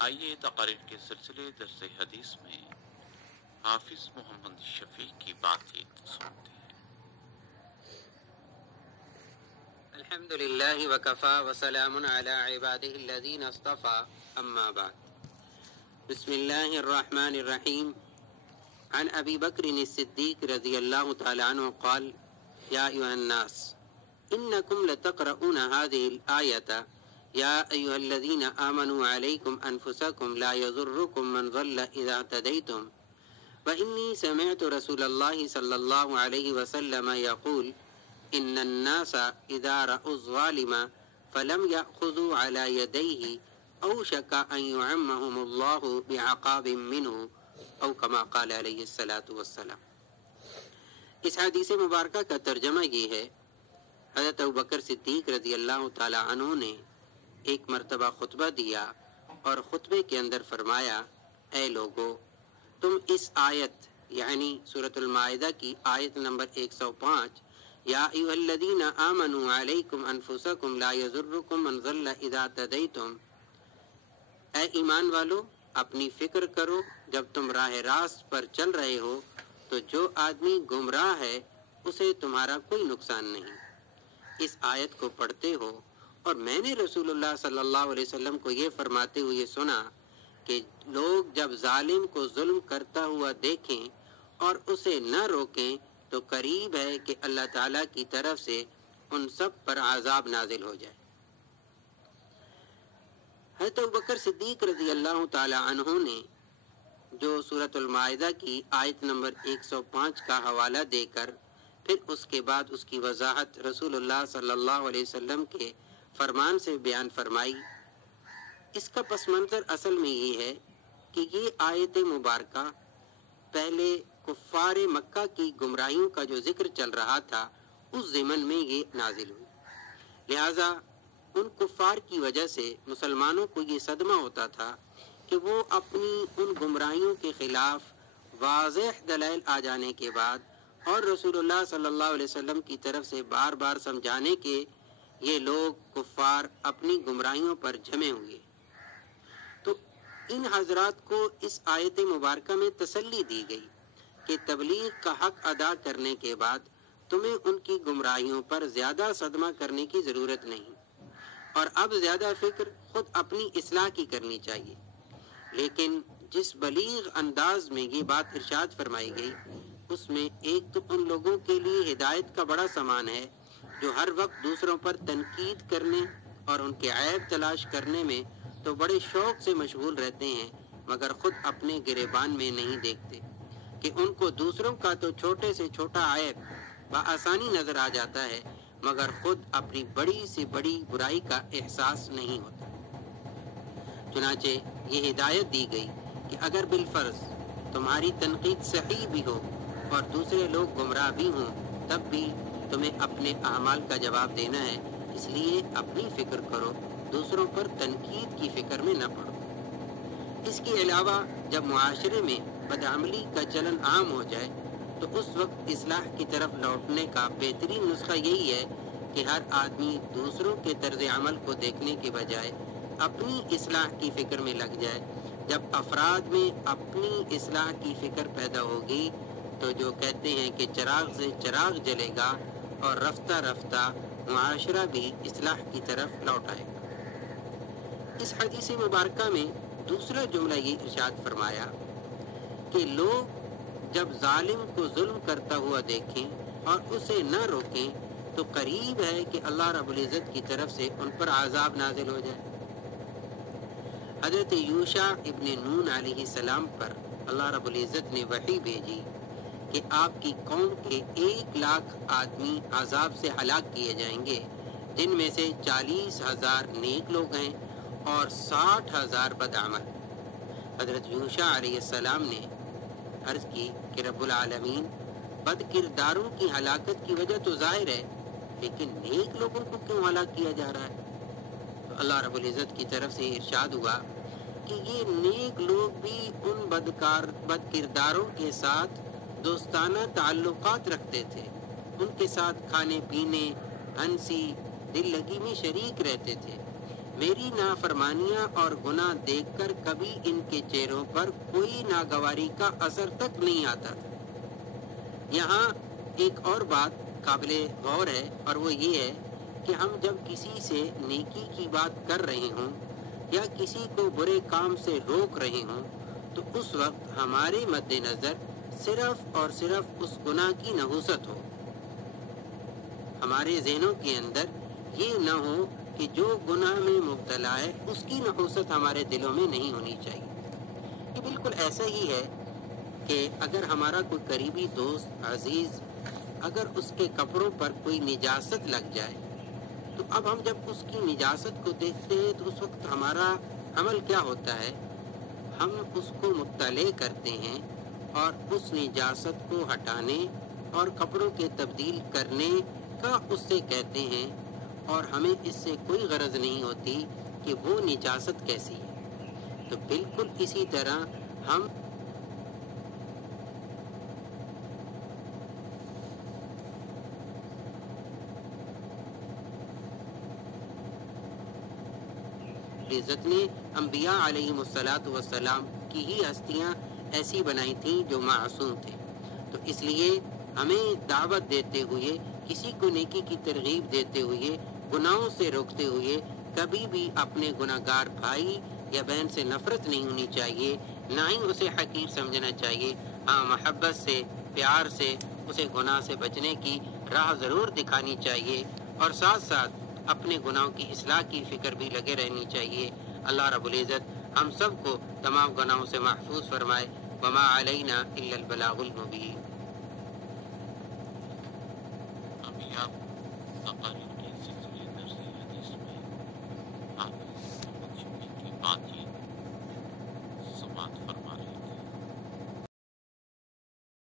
آئیے تقاریر کے سلسلے درس حدیث میں حافظ محمد شفیع کی بات چیت سنتے ہیں۔ الحمد للہ وکفا وسلام علی عباده الذین اصطفى اما بعد بسم اللہ الرحمن الرحیم عن ابی بکر الصدیق رضی اللہ تعالی عنہ قال یا ایھا الناس انکم لتقرؤون هذه الآیۃ یا ایھا الذین آمنوا علیکم انفسکم لا یضرکم من ضل اذا اهتدیتم وانی سمعت رسول اللہ صلی اللہ علیہ وسلم یقول ان الناس اذا رأوا الظالم فلم يأخذوا على يديه اوشك ان يعمهم الله بعقاب منه او كما قال علیہ الصلاۃ والسلام۔ اس حدیث مبارکہ کا ترجمہ یہ ہے، حضرت ابوبکر صدیق رضی اللہ تعالی عنہ نے ایک مرتبہ خطبہ دیا اور خطبے کے اندر فرمایا، اے لوگو، تم اس آیت یعنی سورۃ المائدہ کی آیت نمبر 105 یا ایھا الذین آمنوا علیکم انفسکم لا یضرکم من ضل اذا اهتدیتم، اے ایمان والو اپنی فکر کرو جب تم راہ راست پر چل رہے ہو تو جو آدمی گمراہ ہے اسے تمہارا کوئی نقصان نہیں۔ اس آیت کو پڑھتے ہو اور میں نے رسول اللہ صلی اللہ علیہ وسلم کو یہ فرماتے ہوئے سنا کہ لوگ جب ظالم کو ظلم کرتا ہوا دیکھیں اور اسے نہ روکیں تو قریب ہے کہ اللہ تعالیٰ کی طرف سے ان سب پر عذاب نازل ہو جائے۔ حضرت ابوبکر صدیق رضی اللہ تعالی عنہ نے جو سورۃ المائدہ کی آیت نمبر 105 کا حوالہ دے کر پھر اس کے بعد اس کی وضاحت رسول اللہ صلی اللہ علیہ وسلم کے فرمان سے بیان فرمائی، اس کا پس منظر اصل میں یہ ہے کہ یہ آیت مبارکہ پہلے کفار مکہ کی گمراہیوں کا جو ذکر چل رہا تھا اس ضمن میں یہ نازل ہوئی، لہٰذا ان کفار کی وجہ سے مسلمانوں کو یہ صدمہ ہوتا تھا کہ وہ اپنی ان گمراہیوں کے خلاف واضح دلائل آ جانے کے بعد اور رسول اللہ صلی اللہ علیہ وسلم کی طرف سے بار بار سمجھانے کے یہ لوگ کفار اپنی گمراہیوں پر جمے ہوئے، تو ان حضرات کو اس آیت مبارکہ میں تسلی دی گئی کہ تبلیغ کا حق ادا کرنے کے بعد تمہیں ان کی گمراہیوں پر زیادہ صدمہ کرنے کی ضرورت نہیں، اور اب زیادہ فکر خود اپنی اصلاح کی کرنی چاہیے۔ لیکن جس بلیغ انداز میں یہ بات ارشاد فرمائی گئی اس میں ایک تو ان لوگوں کے لیے ہدایت کا بڑا سامان ہے جو ہر وقت دوسروں پر تنقید کرنے اور ان کے عیب تلاش کرنے میں تو بڑے شوق سے مشغول رہتے ہیں مگر خود اپنے گریبان میں نہیں دیکھتے کہ ان کو دوسروں کا تو چھوٹے سے چھوٹا عیب بآسانی نظر آ جاتا ہے مگر خود اپنی بڑی سے بڑی برائی کا احساس نہیں ہوتا۔ چنانچہ یہ ہدایت دی گئی کہ اگر بالفرض تمہاری تنقید صحیح بھی ہو اور دوسرے لوگ گمراہ بھی ہوں تب بھی تمہیں اپنے اعمال کا جواب دینا ہے، اس لیے اپنی فکر کرو، دوسروں پر تنقید کی فکر میں نہ پڑو۔ اس کے علاوہ جب معاشرے میں بدعملی کا چلن عام ہو جائے تو اس وقت اصلاح کی طرف لوٹنے کا بہترین نسخہ یہی ہے کہ ہر آدمی دوسروں کے طرز عمل کو دیکھنے کے بجائے اپنی اصلاح کی فکر میں لگ جائے۔ جب افراد میں اپنی اصلاح کی فکر پیدا ہوگی تو جو کہتے ہیں کہ چراغ سے چراغ جلے گا اور رفتہ رفتہ معاشرہ بھی اصلاح کی طرف لوٹ آئے گا۔ اس حدیث مبارکہ میں دوسرا جملہ یہ ارشاد فرمایا کہ لوگ جب ظالم کو ظلم کرتا ہوا دیکھیں اور اسے نہ روکیں تو قریب ہے کہ اللہ رب العزت کی طرف سے ان پر عذاب نازل ہو جائے۔ حضرت یوشع ابن نون علیہ السلام پر اللہ رب العزت نے وحی بھیجی کہ آپ کی قوم کے 1,00,000 آدمی عذاب سے ہلاک کیے جائیں گے، جن میں سے 40,000 نیک لوگ ہیں اور 60,000 بدعمل۔ حضرت یوشع علیہ السلام نے عرض کی کہ رب العالمین بد کرداروں کی ہلاکت کی وجہ تو ظاہر ہے لیکن نیک لوگوں کو کیوں ہلاک کیا جا رہا ہے؟ تو اللہ رب العزت کی طرف سے ارشاد ہوا کہ یہ نیک لوگ بھی ان بد کرداروں کے ساتھ دوستانہ تعلقات رکھتے تھے، ان کے ساتھ کھانے پینے، ہنسی، دل لگی میں شریک رہتے تھے، میری نافرمانیاں اور گناہ دیکھ کر کبھی ان کے چہروں پر کوئی ناگواری کا اثر تک نہیں آتا تھا۔ یہاں ایک اور بات قابل غور ہے، اور وہ یہ ہے کہ ہم جب کسی سے نیکی کی بات کر رہے ہوں یا کسی کو برے کام سے روک رہے ہوں تو اس وقت ہمارے مد نظر صرف اور صرف اس گناہ کی نحوست ہو۔ ہمارے ذہنوں کے اندر یہ نہ ہو کہ جو گناہ میں مبتلا ہے اس کی نحوست ہمارے دلوں میں نہیں ہونی چاہیے۔ یہ بالکل ایسا ہی ہے کہ اگر ہمارا کوئی قریبی دوست عزیز اگر اس کے کپڑوں پر کوئی نجاست لگ جائے تو اب ہم جب اس کی نجاست کو دیکھتے ہیں تو اس وقت ہمارا عمل کیا ہوتا ہے؟ ہم اس کو مطلع کرتے ہیں اور اس نجاست کو ہٹانے اور کپڑوں کے تبدیل کرنے کا اس سے کہتے ہیں، اور ہمیں اس سے کوئی غرض نہیں ہوتی کہ وہ نجاست کیسی ہے۔ تو بالکل اسی طرح ہم عزت نے انبیاء علیہم السلام کی ہی ہستیاں ایسی بنائی تھیں جو معصوم تھے۔ تو اس لیے ہمیں دعوت دیتے ہوئے، کسی کو نیکی کی ترغیب دیتے ہوئے، گناہوں سے روکتے ہوئے کبھی بھی اپنے گناہگار بھائی یا بہن سے نفرت نہیں ہونی چاہیے، نہ ہی اسے حقیر سمجھنا چاہیے۔ ہاں، محبت سے، پیار سے اسے گناہ سے بچنے کی راہ ضرور دکھانی چاہیے، اور ساتھ ساتھ اپنے گناہوں کی اصلاح کی فکر بھی لگے رہنی چاہیے۔ اللہ رب العزت ہم سب کو تمام گناہوں سے محفوظ فرمائے۔ وما علینا الا البلاغ المبین۔ ابھی آپ تقاریر کے سلسلے درس حدیث میں حافظ محمد شفیع کی بات یہ